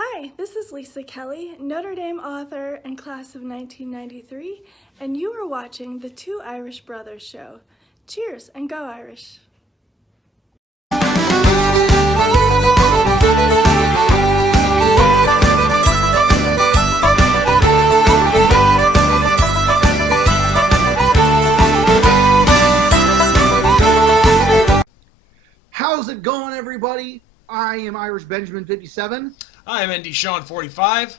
Hi, this is Lisa Kelly, Notre Dame author and class of 1993, and you are watching the Two Irish Brothers show. Cheers and go Irish! How's it going, everybody? I am Irish Benjamin 57. I'm ND Sean 45.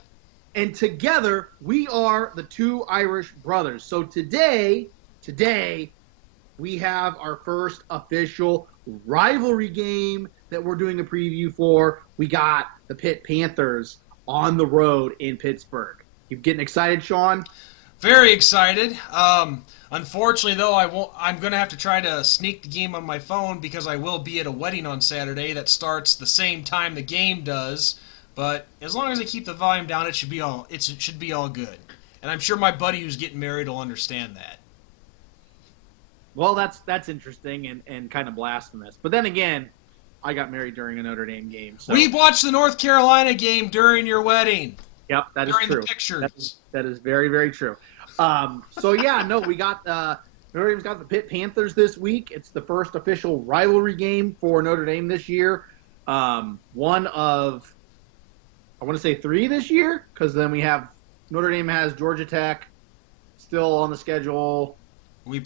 And together, we are the Two Irish Brothers. So today, we have our first official rivalry game that we're doing a preview for. We got the Pitt Panthers on the road in Pittsburgh. You getting excited, Sean? Very excited. Unfortunately, though, I'm going to have to try to sneak the game on my phone because I will be at a wedding on Saturday that starts the same time the game does. But as long as I keep the volume down, it should be all good. And I'm sure my buddy who's getting married will understand that. Well, that's interesting and kind of blasphemous. But then again, I got married during a Notre Dame game. So. We watched the North Carolina game during your wedding. Yep, that is true. During the pictures. That is very, very true. We got Notre Dame's got the Pitt Panthers this week. It's the first official rivalry game for Notre Dame this year. One of, I want to say 3 this year, because then we have Notre Dame has Georgia Tech still on the schedule. We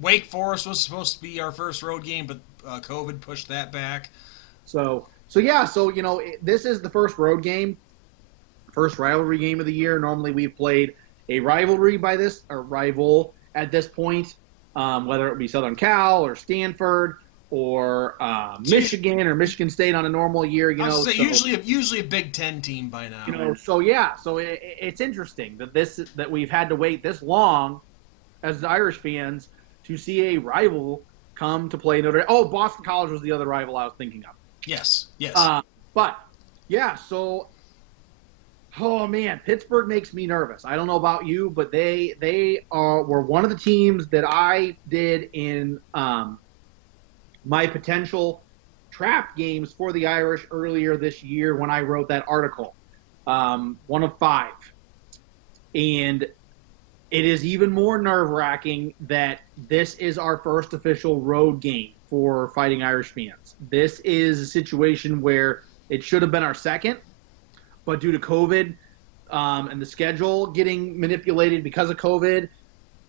Wake Forest was supposed to be our first road game, but COVID pushed that back. So this is the first road game. First rivalry game of the year. Normally we've played a rival at this point, whether it be Southern Cal or Stanford or Michigan or Michigan State on a normal year. Usually a Big Ten team by now. So it's interesting that we've had to wait this long as Irish fans to see a rival come to play Notre Dame. Oh, Boston College was the other rival I was thinking of. Yes. Oh man, Pittsburgh makes me nervous. I don't know about you, but they were one of the teams that I did in my potential trap games for the Irish earlier this year when I wrote that article. One of 5. And it is even more nerve-wracking that this is our first official road game for Fighting Irish fans. This is a situation where it should have been our second, but due to COVID and the schedule getting manipulated because of COVID,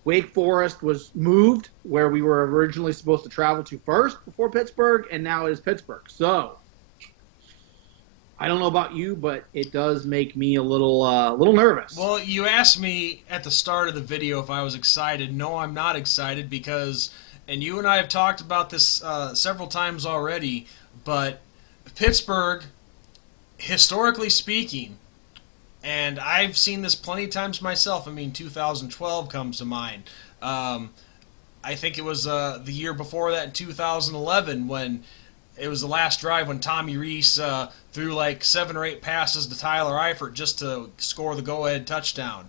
Wake Forest was moved where we were originally supposed to travel to first before Pittsburgh, and now it is Pittsburgh. So I don't know about you, but it does make me a little nervous. Well, you asked me at the start of the video if I was excited. No, I'm not excited because, and you and I have talked about this several times already, but Pittsburgh, historically speaking, and I've seen this plenty of times myself. 2012 comes to mind. I think it was the year before that in 2011 when it was the last drive when Tommy Rees threw like 7 or 8 passes to Tyler Eifert just to score the go-ahead touchdown.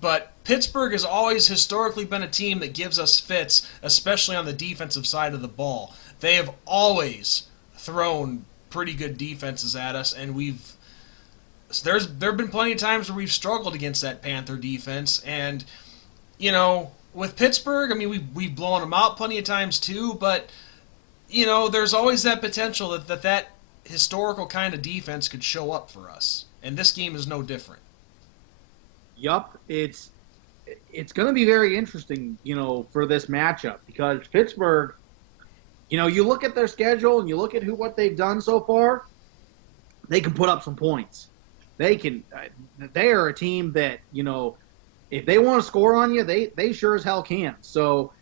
But Pittsburgh has always historically been a team that gives us fits, especially on the defensive side of the ball. They have always thrown pretty good defenses at us, and there have been plenty of times where we've struggled against that Panther defense. And with Pittsburgh, we've blown them out plenty of times too, but there's always that potential that historical kind of defense could show up for us, and this game is no different. Yup, it's going to be very interesting, for this matchup because Pittsburgh, you look at their schedule and you look at what they've done so far, they can put up some points. They are a team that, if they want to score on you, they sure as hell can. So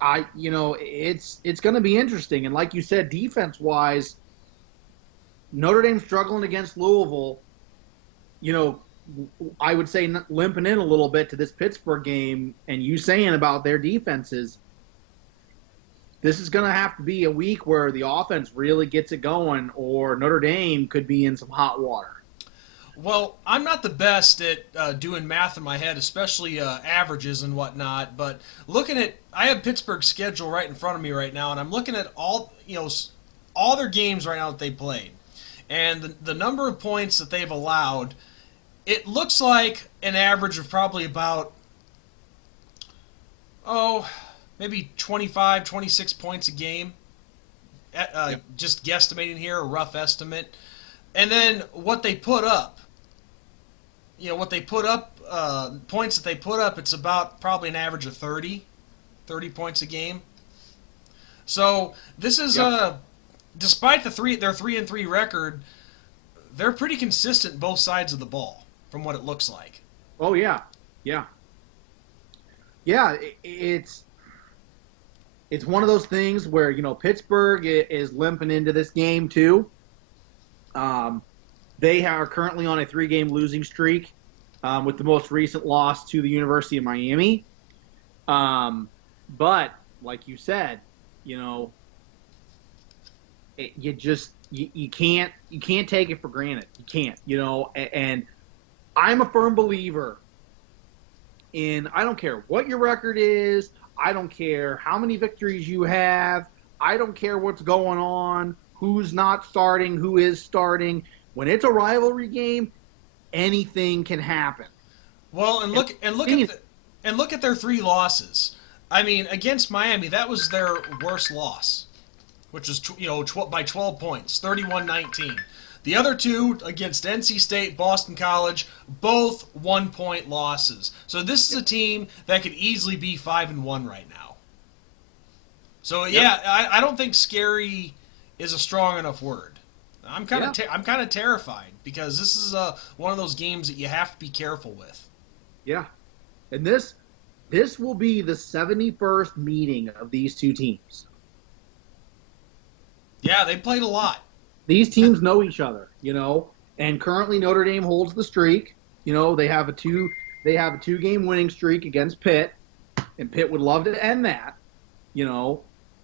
it's going to be interesting. And like you said, defense-wise, Notre Dame struggling against Louisville, I would say limping in a little bit to this Pittsburgh game, and you saying about their defenses, this is going to have to be a week where the offense really gets it going, or Notre Dame could be in some hot water. Well, I'm not the best at doing math in my head, especially averages and whatnot, but I have Pittsburgh's schedule right in front of me right now, and I'm looking at all their games right now that they played. and the number of points that they've allowed, it looks like an average of probably about, maybe 25, 26 points a game. Just guesstimating here, a rough estimate. And then what they put up, points that they put up, it's about probably an average of 30 points a game. So this is despite their 3-3 record, they're pretty consistent both sides of the ball from what it looks like. Oh yeah, yeah. It's one of those things where Pittsburgh is limping into this game too. They are currently on a 3-game losing streak, with the most recent loss to the University of Miami. But like you said, you can't take it for granted. You can't, and I'm a firm believer in, I don't care what your record is, I don't care how many victories you have, I don't care what's going on, who's not starting, who is starting. When it's a rivalry game, anything can happen. Well, and look at their 3 losses. I mean, against Miami, that was their worst loss, which was by 12 points, 31-19. The other 2 against NC State, Boston College, both 1-point losses. So this is a team that could easily be 5-1 right now. So I don't think scary is a strong enough word. I'm kind of terrified because this is one of those games that you have to be careful with. Yeah, and this will be the 71st meeting of these two teams. Yeah, they played a lot. These teams know each other, and currently Notre Dame holds the streak. They have a 2-game winning streak against Pitt, and Pitt would love to end that,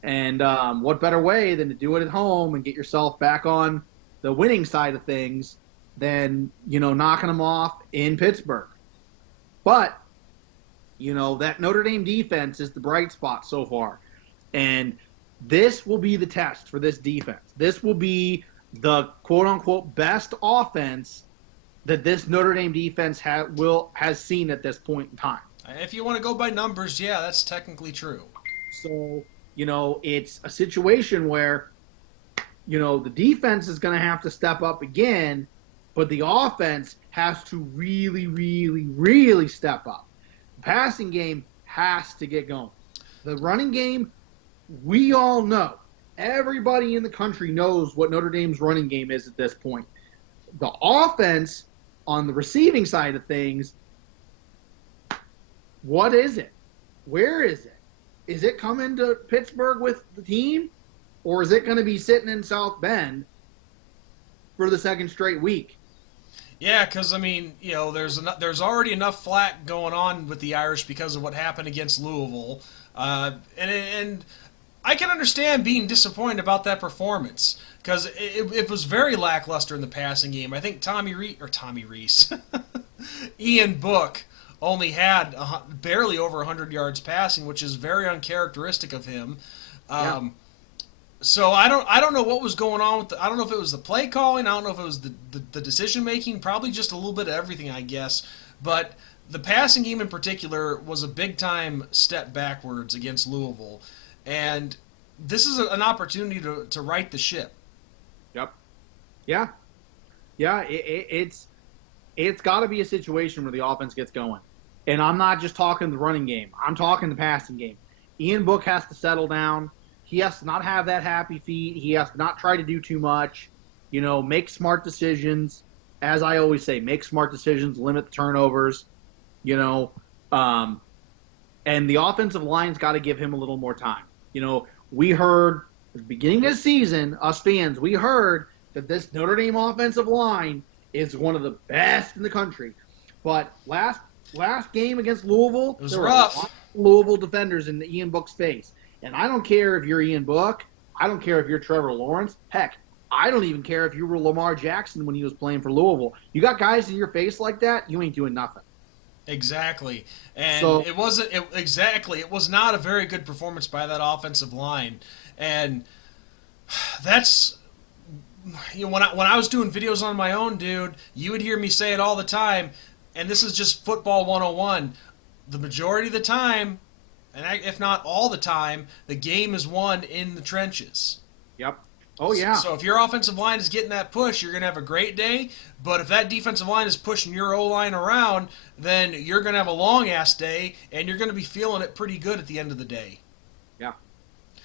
and what better way than to do it at home and get yourself back on the winning side of things than, knocking them off in Pittsburgh. But, that Notre Dame defense is the bright spot so far. And this will be the test for this defense. This will be the quote-unquote best offense that this Notre Dame defense has seen at this point in time. If you want to go by numbers, yeah, that's technically true. So, it's a situation where, the defense is going to have to step up again, but the offense has to really, really, really step up. The passing game has to get going. The running game, we all know. Everybody in the country knows what Notre Dame's running game is at this point. The offense, on the receiving side of things, what is it? Where is it? Is it coming to Pittsburgh with the team? Or is it going to be sitting in South Bend for the second straight week? Yeah, because, there's already enough flack going on with the Irish because of what happened against Louisville. And I can understand being disappointed about that performance because it was very lackluster in the passing game. I think Tommy Reese, Ian Book only had barely over 100 yards passing, which is very uncharacteristic of him. So I don't know what was going on with I don't know if it was the play calling, I don't know if it was the decision making, probably just a little bit of everything, I guess. But the passing game in particular was a big time step backwards against Louisville. And this is an opportunity to right the ship. Yep. Yeah. Yeah, it's got to be a situation where the offense gets going. And I'm not just talking the running game. I'm talking the passing game. Ian Book has to settle down. He has to not have that happy feet. He has to not try to do too much. Make smart decisions. As I always say, make smart decisions, limit the turnovers. And the offensive line's got to give him a little more time. We heard at the beginning of the season, us fans, we heard that this Notre Dame offensive line is one of the best in the country. But last game against Louisville, it was rough. Were a lot of Louisville defenders in the Ian Book's face. And I don't care if you're Ian Book. I don't care if you're Trevor Lawrence. Heck, I don't even care if you were Lamar Jackson when he was playing for Louisville. You got guys in your face like that, you ain't doing nothing. Exactly. And it was not a very good performance by that offensive line. And that's when I was doing videos on my own, dude, you would hear me say it all the time, and this is just football 101. The majority of the time, and if not all the time, the game is won in the trenches. Yep. Oh, yeah. So if your offensive line is getting that push, you're going to have a great day. But if that defensive line is pushing your O-line around, then you're going to have a long-ass day, and you're going to be feeling it pretty good at the end of the day. Yeah.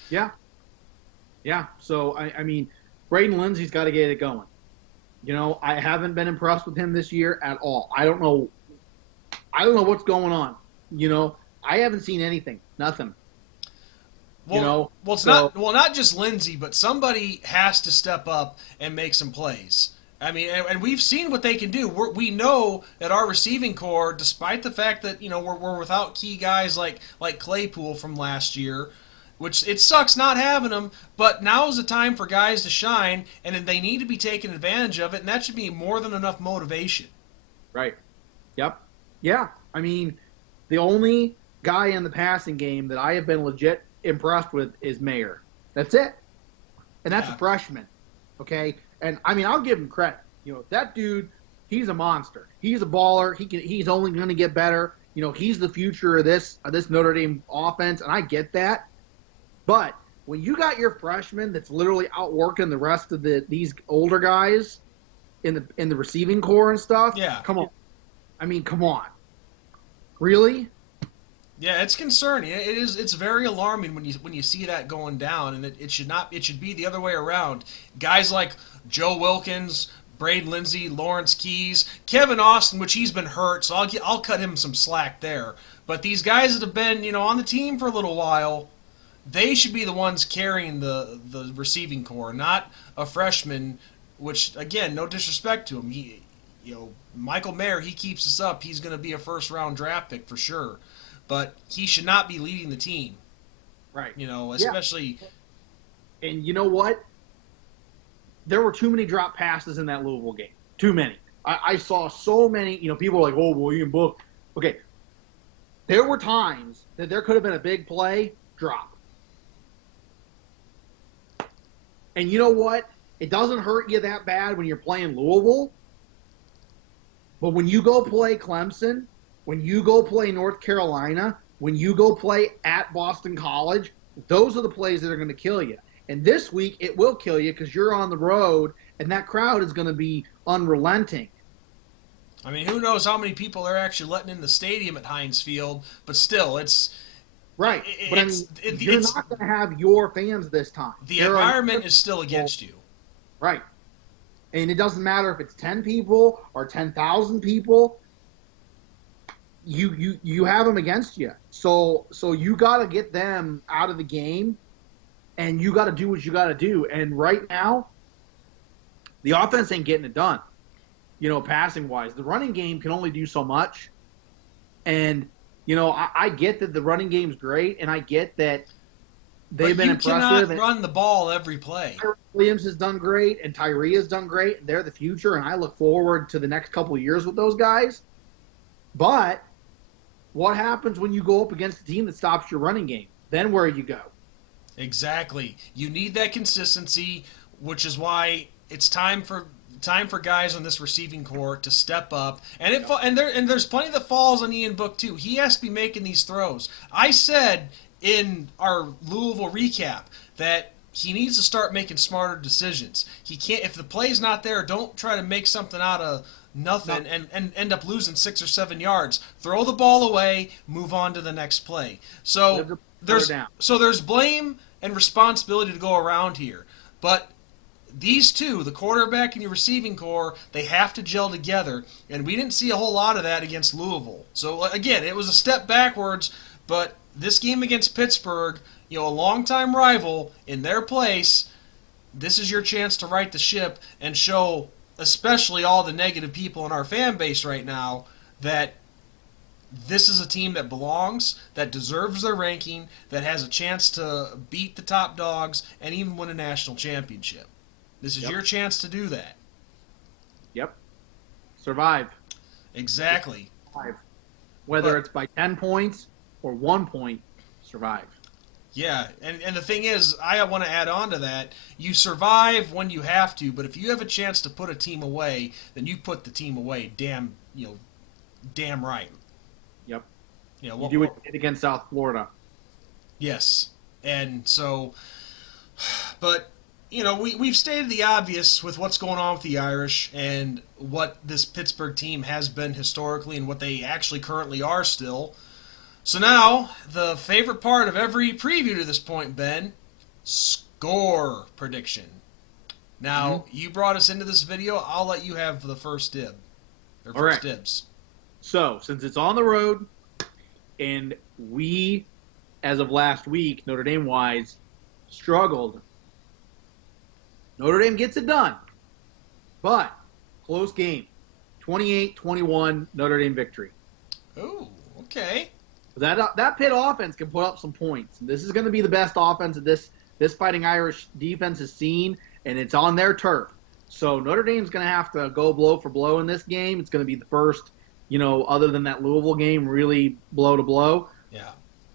Yeah. Yeah. So, I mean, Braden Lindsey's got to get it going. You know, I haven't been impressed with him this year at all. I don't know what's going on. You know, I haven't seen anything. Nothing. Well, it's not just Lindsey, but somebody has to step up and make some plays. I mean, and we've seen what they can do. We know that our receiving core, despite the fact that we're without key guys like Claypool from last year, which it sucks not having them, but now is the time for guys to shine, and they need to be taking advantage of it, and that should be more than enough motivation. Right. Yep. Yeah. I mean, the only guy in the passing game that I have been legit impressed with is Mayer. That's it. And that's a freshman. Okay? And I mean, I'll give him credit. You know, that dude, he's a monster. He's a baller. He's only going to get better. You know, he's the future of this Notre Dame offense, and I get that. But when you got your freshman that's literally outworking the rest of these older guys in the receiving core and stuff, come on. I mean, come on. Really? Yeah, it's concerning. It is. It's very alarming when you see that going down, and it should not. It should be the other way around. Guys like Joe Wilkins, Braden Lindsey, Lawrence Keys, Kevin Austin, which he's been hurt, so I'll cut him some slack there. But these guys that have been on the team for a little while, they should be the ones carrying the receiving core, not a freshman. Which again, no disrespect to him, Michael Mayer, he keeps us up. He's going to be a first-round draft pick for sure. But he should not be leading the team. Right. Especially. Yeah. And you know what? There were too many drop passes in that Louisville game. Too many. I saw so many, people were like, oh, William Book. Okay. There were times that there could have been a big play, drop. And you know what? It doesn't hurt you that bad when you're playing Louisville. But when you go play Clemson, when you go play North Carolina, when you go play at Boston College, those are the plays that are going to kill you. And this week, it will kill you because you're on the road, and that crowd is going to be unrelenting. I mean, who knows how many people they're actually letting in the stadium at Heinz Field, but still, it's... Right. But you're not going to have your fans this time. The environment is still against you. Right. And it doesn't matter if it's 10 people or 10,000 people. You have them against you. So you got to get them out of the game, and you got to do what you got to do. And right now, the offense ain't getting it done, passing-wise. The running game can only do so much. And, I get that the running game's great, and I get that they've been impressive. You cannot run the ball every play. Williams has done great, and Tyree has done great. They're the future, and I look forward to the next couple of years with those guys. But what happens when you go up against a team that stops your running game? Then where do you go? Exactly. You need that consistency, which is why it's time for guys on this receiving core to step up. And there's plenty that falls on Ian Book too. He has to be making these throws. I said in our Louisville recap that he needs to start making smarter decisions. He can't, if the play's not there, don't try to make something out of nothing and end up losing 6 or 7 yards. Throw the ball away, move on to the next play. So there's blame and responsibility to go around here. But these two, the quarterback and your receiving core, they have to gel together, and we didn't see a whole lot of that against Louisville. So again, it was a step backwards, but this game against Pittsburgh, a longtime rival in their place, this is your chance to right the ship and show, especially all the negative people in our fan base right now, that this is a team that belongs, that deserves their ranking, that has a chance to beat the top dogs and even win a national championship. This is your chance to do that. Yep. Survive. Exactly. Survive. Whether it's by 10 points or 1 point, survive. Yeah, and the thing is, I want to add on to that. You survive when you have to, but if you have a chance to put a team away, then you put the team away. Damn right. Yep. You do what you did against South Florida. Yes, and so, but we've stated the obvious with what's going on with the Irish and what this Pittsburgh team has been historically and what they actually currently are still. So now, the favorite part of every preview to this point, Ben, score prediction. Now, you brought us into this video. I'll let you have the first dib. Or first dibs. So, since it's on the road, and we, as of last week, Notre Dame-wise, struggled, Notre Dame gets it done. But, close game. 28-21 Notre Dame victory. Oh, okay. That Pitt offense can put up some points. This is going to be the best offense that this Fighting Irish defense has seen, and it's on their turf. So Notre Dame's going to have to go blow for blow in this game. It's going to be the first, other than that Louisville game, really blow to blow. Yeah.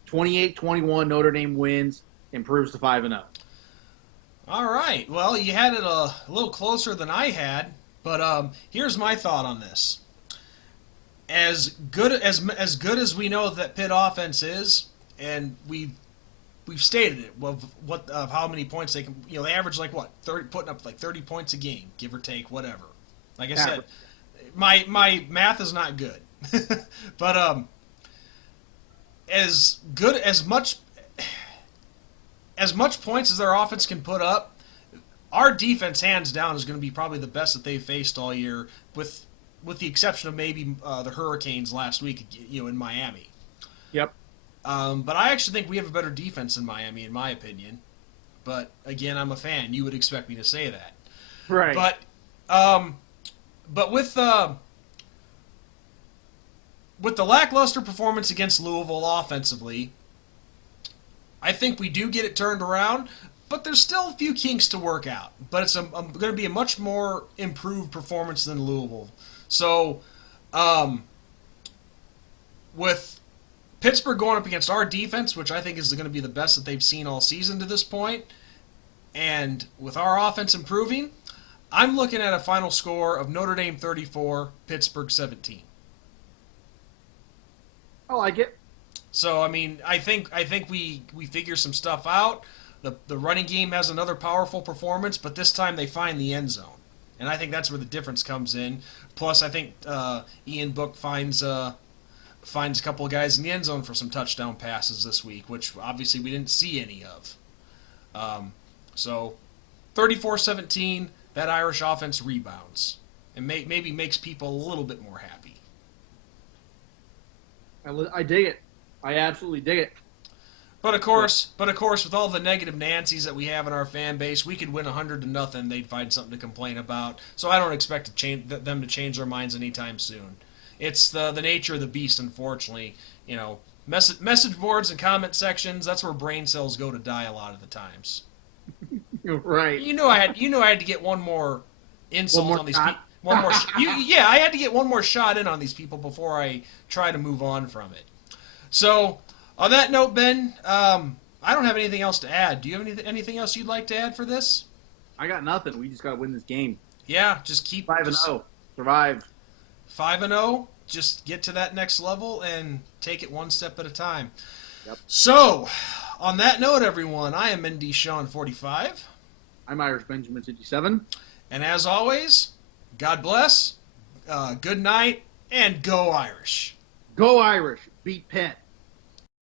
28-21 Notre Dame wins, improves to 5-0. All right. Well, you had it a little closer than I had, but here's my thought on this. As good as we know that Pitt offense is, and we've stated it of how many points they can. They average like what 30, putting up like 30 points a game, give or take, whatever. Like I said, my math is not good, but as much points as their offense can put up, our defense hands down is going to be probably the best that they've faced all year, with the exception of maybe the Hurricanes last week, in Miami. Yep. But I actually think we have a better defense in Miami, in my opinion. But again, I'm a fan. You would expect me to say that, right? But with the lackluster performance against Louisville offensively, I think we do get it turned around. But there's still a few kinks to work out. But it's going to be a much more improved performance than Louisville. So, with Pittsburgh going up against our defense, which I think is going to be the best that they've seen all season to this point, and with our offense improving, I'm looking at a final score of Notre Dame 34, Pittsburgh 17. I like it. So, I mean, I think we figure some stuff out. The running game has another powerful performance, but this time they find the end zone. And I think that's where the difference comes in. Plus, I think Ian Book finds a couple of guys in the end zone for some touchdown passes this week, which obviously we didn't see any of. So, 34-17, that Irish offense rebounds. And maybe makes people a little bit more happy. I dig it. I absolutely dig it. But of course, with all the negative Nancy's that we have in our fan base, we could win 100-0. They'd find something to complain about. So I don't expect them to change their minds anytime soon. It's the nature of the beast, unfortunately. Message boards and comment sections. That's where brain cells go to die a lot of the times. Right. I had to get one more insult on these people. I had to get one more shot in on these people before I try to move on from it. So. On that note, Ben, I don't have anything else to add. Do you have anything else you'd like to add for this? I got nothing. We just got to win this game. Yeah, just keep 5-0. Survive. 5-0. Just get to that next level and take it one step at a time. Yep. So, on that note, everyone, I am ND Sean 45. I'm Irish Benjamin 57. And as always, God bless, good night, and go Irish. Go Irish. Beat Pitt.